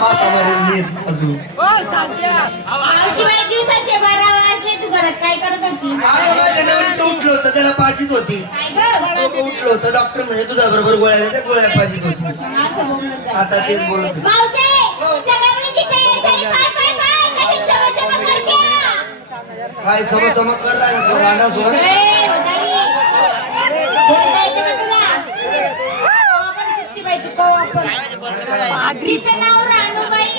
मासा मारून अजून शिवाय दिवसाचे 12 वाजले तू घरात काय करत होती? उठलो होतं त्याला पाचित होती. उठलो होतं डॉक्टर म्हणे तुझ्या बरोबर गोळ्या त्या गोळ्या पाचित होती. आता तेच बोलत काय चमक कर तिचं नाव रानूबाई.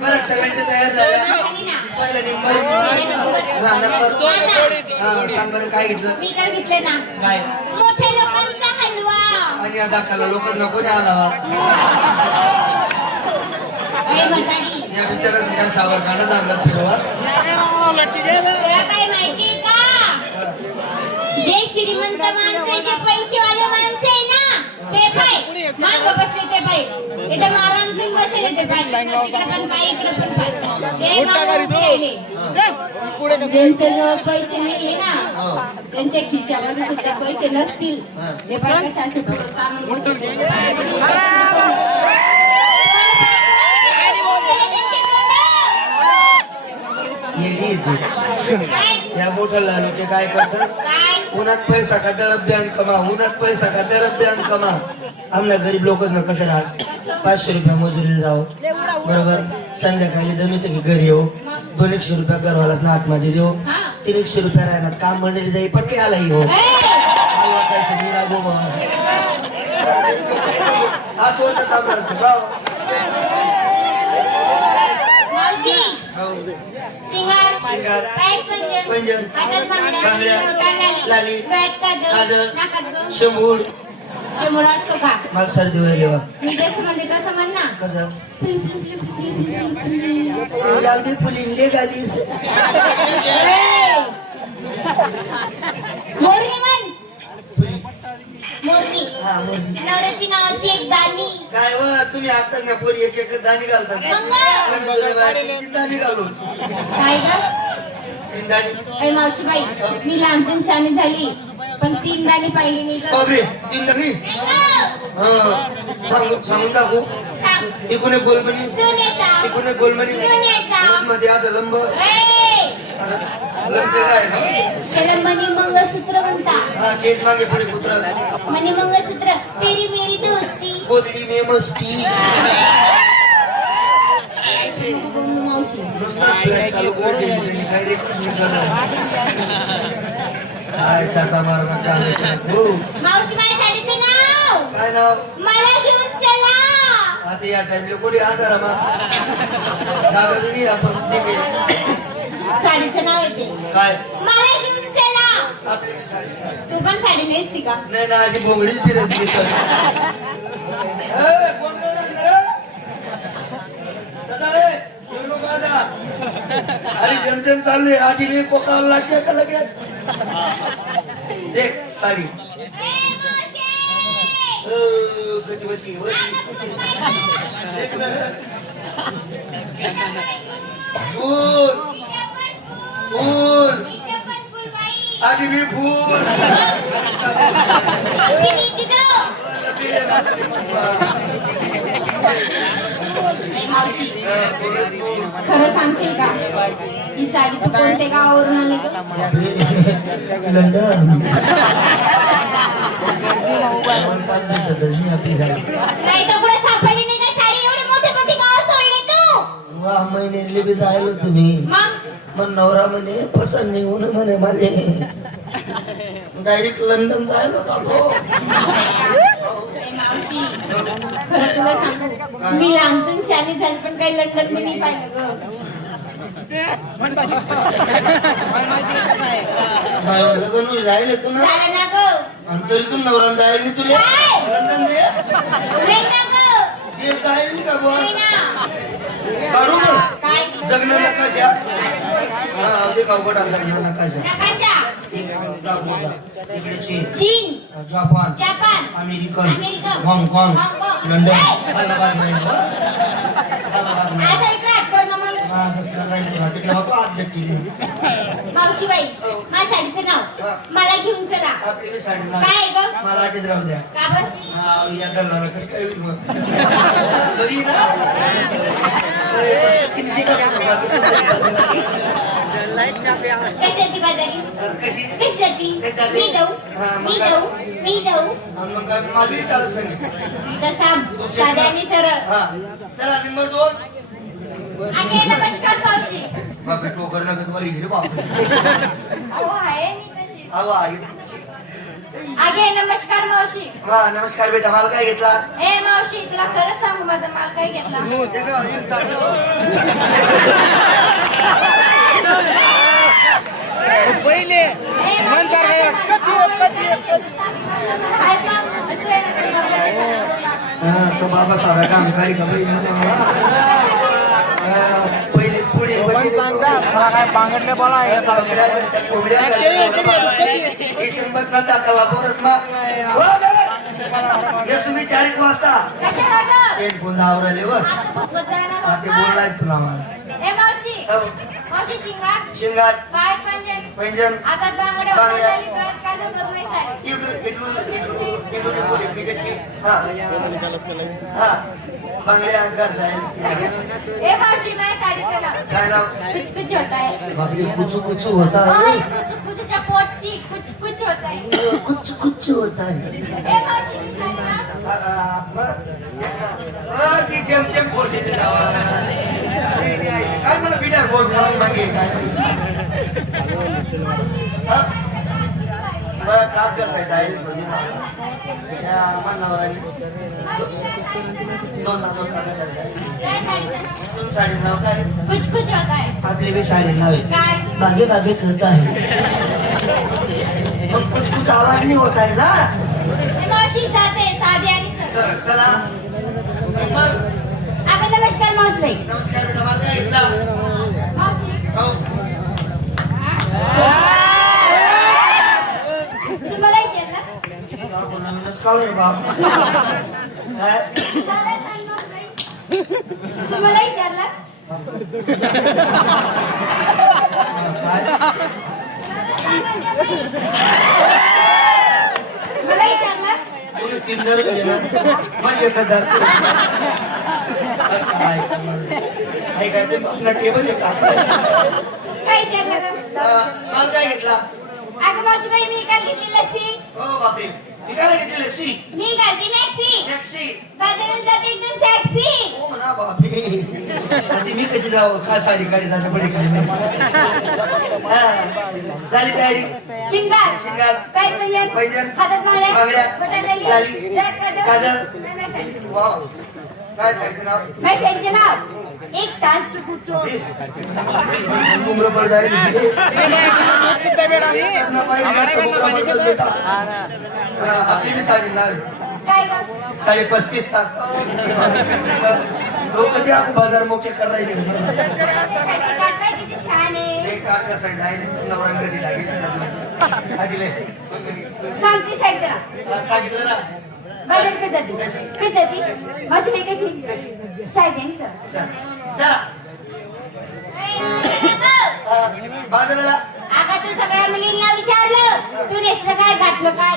बरं सगळ्यांच्या तयार झाल्या. पहिला नंबर सांग बरं काय घेतलं? मी काय घेतले ना काय मोठ्या लोकांचा हलवा. आणि आता खाला लोकांना कोणी आला या बिचाराच काय सावर खाणं चांगलं फिरवा. तुला काय माहितीये का? जे श्रीमंत माणसे जे पैसेवाले माणसे आहे ना ते पाय माग बसले ते पाय इथे मारान पण बसले ते पाय तिकडे पण पाय इकडे पण पाय ते मागून राहिले. ज्यांच्याजवळ पैसे नाहीये ना त्यांच्या खिशामध्ये सुद्धा पैसे नसतील ते पाय कशा असे या मोठ्या लोक काय करतात उन्हात पैसा का दडप बँक कमा उन्हात पैसा का दडप बँक कमा. आमला गरीब लोक ना कसं राहत 500 रुपया मजुरीला जाऊ बरोबर संध्याकाळी दमित की घरी येऊ 200 रुपया घरवालाच ना आतमध्ये देऊ 300 रुपया राहणार काम मंडळी जाई पटके आलाही हो हलवा खायचं मी लागू हात वर काम लागतो गाव शिंगार पंजन बांगड्या लाली काजळ शेंबूड असतो का? मला सर्दी व्हायली बा. मी जसं म्हणते तसं म्हण ना. कसं गावदी फुलिंगले गाली मोरणी म्हण. फुली मोरणी हा मोरणी नवऱ्याची नावाची एक दानी. काय व तुम्ही आता ना पोरी एक एक दाणी घालतात तीन दाणी घालून काय ग? 3 दाणी. अय मावशीबाई मी लहानपण शाणी झाली पण 3 दाणी पाहिली नाही ग. बापरे 3 दाणी सांगून दाखवू. एकूण एक गोलमणी एकूण एक गोलमणी मध्ये आज लंब त्याला मनी मंगळसूत्र म्हणता. हा तेच मागे पुढे कुत्र मनी मंगळसूत्र तेरी मेरी दोस्ती गोदडी में मस्ती मावशी नुसताच चालू कर काय रे काय चाटा मार हो मावशी माझ्या साडीचं नाव काय नाव मला घेऊन चला. आता या टाइमला कोणी आणणार मा जागा नाही आपण ठीक साडीचं नाव येते काय मला घेऊन चला. आपली साडी तू पण साडी नेसती का? नाही ना अशी भोंगडीच फिरत अरे जमजम चालू आहे आधी मी कोकाला लागते का लगेच देख साडी कधी होती फूल फूल आधी मी फूल मावशी खरं सांगशील का ही साडी तू कोणत्या गावावरून आली लंडन नाही तर कुठे सापडली नाही का साडी एवढी मोठी मोठी गाव सोडली तू वा महिन्यातले बी जायलो तुम्ही मग नवरा म्हणे पसंत नाही होणं म्हणे माले डायरेक्ट लंडन जायला जातो. मावशी खरं तुला सांगू मी लहानपण शानी झाली पण काही लंडन मी नाही पाहिलं ग. जायला तू ना झालं ना ग. आणि तरी तू नवरा जायला तुला लंडन देश नाही ना ग. देश जायला का बुवा नाही ना. काढू मग काय जगणं नकाशा हा अगदी गावगडा जगणं नकाशा नकाशा इकडे चीन जपान अमेरिका हाँगकाँग लंडन असं इकडे हात कर ना मग तिकडे बघतो आज जग केली मावशीबाई हो. माझ्या साडीचं नाव हा. मला घेऊन चला. आपली साडीला काय ग मला आठीच राहू द्या का बर या दरला कसं काय होईल मग बरी ना चिंचित कशी जाती बाजारी कशी कशी जाती कशी जाती? मी जाऊ हा, मग मी काय? जाऊ मी जाऊ मग माझी चालत सांग मी तर थांब साध्या आणि सरळ. हा चला नंबर 2 आगे नमस्कार मावशी. बापरे टोकर लागत बरी गेली बाप अहो आहे मी तशी. अहो आई आगे नमस्कार मावशी. हा नमस्कार बेटा मला काय घेतला ए मावशी तुला खरंच सांगू माझा माल काय घेतला. पहिले ए, मावशी, हाय बा. तू आहे ना त्या नवऱ्याच्या खाली जाऊन बघ. तो बाबा सारा काम काही का बाई पहिलेच पुढे पण सांगता मला काय बांगडले बोला हे कोंबड्या दाखवला बोरच येस तुम्ही 4 वाजता कशाला ग? शेण कोण आवरले व असं भुकत जाणार हा ते होतं. बोललाय तुला मला ए मावशी हो. मावशी शिंगार शिंगार काय पंजन पैंजण आता बांगड्या बांगड्या. उचलली गळ्यात काय जमत नाही सारी. हा बांगड्या अंगात जाईल ए मावशी माझ्या साडीचं नाव काय नाव कुछ होता है. बापरे कुचू कुचू होता ओय, कुचच्या पोटची कुछ होता है. कुछ कुछ होता है ए मावशी मी साडी नाव ती जेमतेम बोलते काय मला बिटार बोल करावं मागे काय मला काम कसायचं आहे त्या मान्यवरांनी दोन कसायचं आहे काय साडीचं नाव तुम साडी नाव काय कुछ होता है. आपली बी साडी नाव आहे काय बागे बागे करत आहे मग कुछ कुछ आवाज नाही होत आहे ना ए मावशी जाते साधी आणि सरळ. सर चला अगं नमस्कार मावशी. नमस्कार बेटा मला काय घेतला मावशी हो तुम्हाला विचारलं नवीनच काढू रे बाप काय चालेल, सांग मावशी. तुम्हाला विचारलं काय मला विचारलं कोणी 3 दर गेले ना मग 1 दर काय काय ते आपला टेबल आहे का काय विचारलं ग? माल काय घेतला अगं मावशी बाई मी काल घेतली लस्सी. हो बापरे मी काय घेतली लस्सी मी घालते मॅक्सी टॅक्सी बाजारात जाते एकदम सॅक्सी. हो म्हणा बापरे आधी मी कशी जाऊ का साडी काढी जाते बडी काय झाली तयारी शिंगार शिंगार काय पंजन पैंजण हातात बांगड्या, बांगड्या बोटाला लाली, लाली डोक्यात काजळ. नाही, नाही साडी. वा काय साडीचं नाव माझ्या साडीचं नाव 1 तास. उमर पड जाईल आपली बी साडी नाव काय ग? 35 तास लोक कधी आपण बाजार मोठे कर राहिले साडी काढताय किती छान आहे. सांगते साडीचं नाव. सांगितलं ना बाजार कधी जाते? कधी जाते? मावशी बाई कशी? साडी आणि सरळ. चला बाजाराला अगं तू सगळ्या मुलींना विचारलं तू नेसलं काय घातलं काय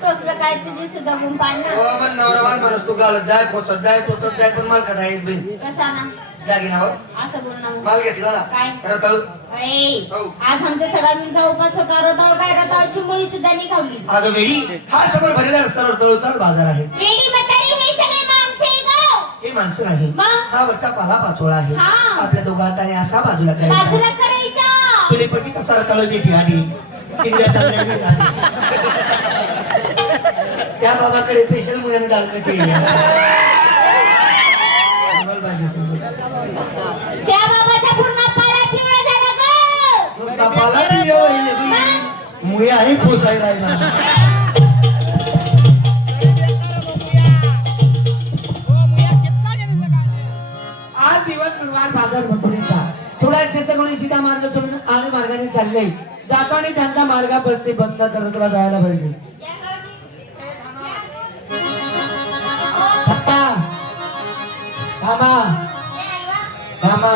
टोचलं काय तुझी सुद्धा गुण पाडणं हो मग नवराबान म्हणस तू गालत जाय खोचत जाय टोचत जाय पण माल कटायच बाई कसा ना दागिना हो असं बोल ना मग. माल घेतला ना काय? रताळू ऐ, हो. आज आमच्या सगळ्यांचा उपास होता रताळ काय रताळची मुळी सुद्धा नाही खावली. अगं वेळी हा समोर भरलेला रस्ता रताळूचा बाजार आहे वेडी म्हातारी हे सगळे माणसे गं. हे माणसं नाही मग? हा वरचा पाला पाचोळा आहे हा. आपल्या दोघा हाताने असा बाजूला बाजूला करायचा करायचा. तुले पट्टी कसा रताळू बेटी आली चिंगऱ्याचा ब्रँड झाला त्या बाबाकडे स्पेशल मुलाने डालकटी त्या बाबाचा पूर्ण पाला पिवळा झाला गं. नुसता पाला पियो हे बाई मुळे आणि पोसाय राहिला आज दिवस गुरुवार बाजार भरतुरीचा सोडायचे कोणी सीधा मार्ग सोडून आळे मार्गाने चालले जातो आणि त्यांचा मार्ग पडते बंद करत तुला जायला पाहिजे. थांबा थांबा थांबा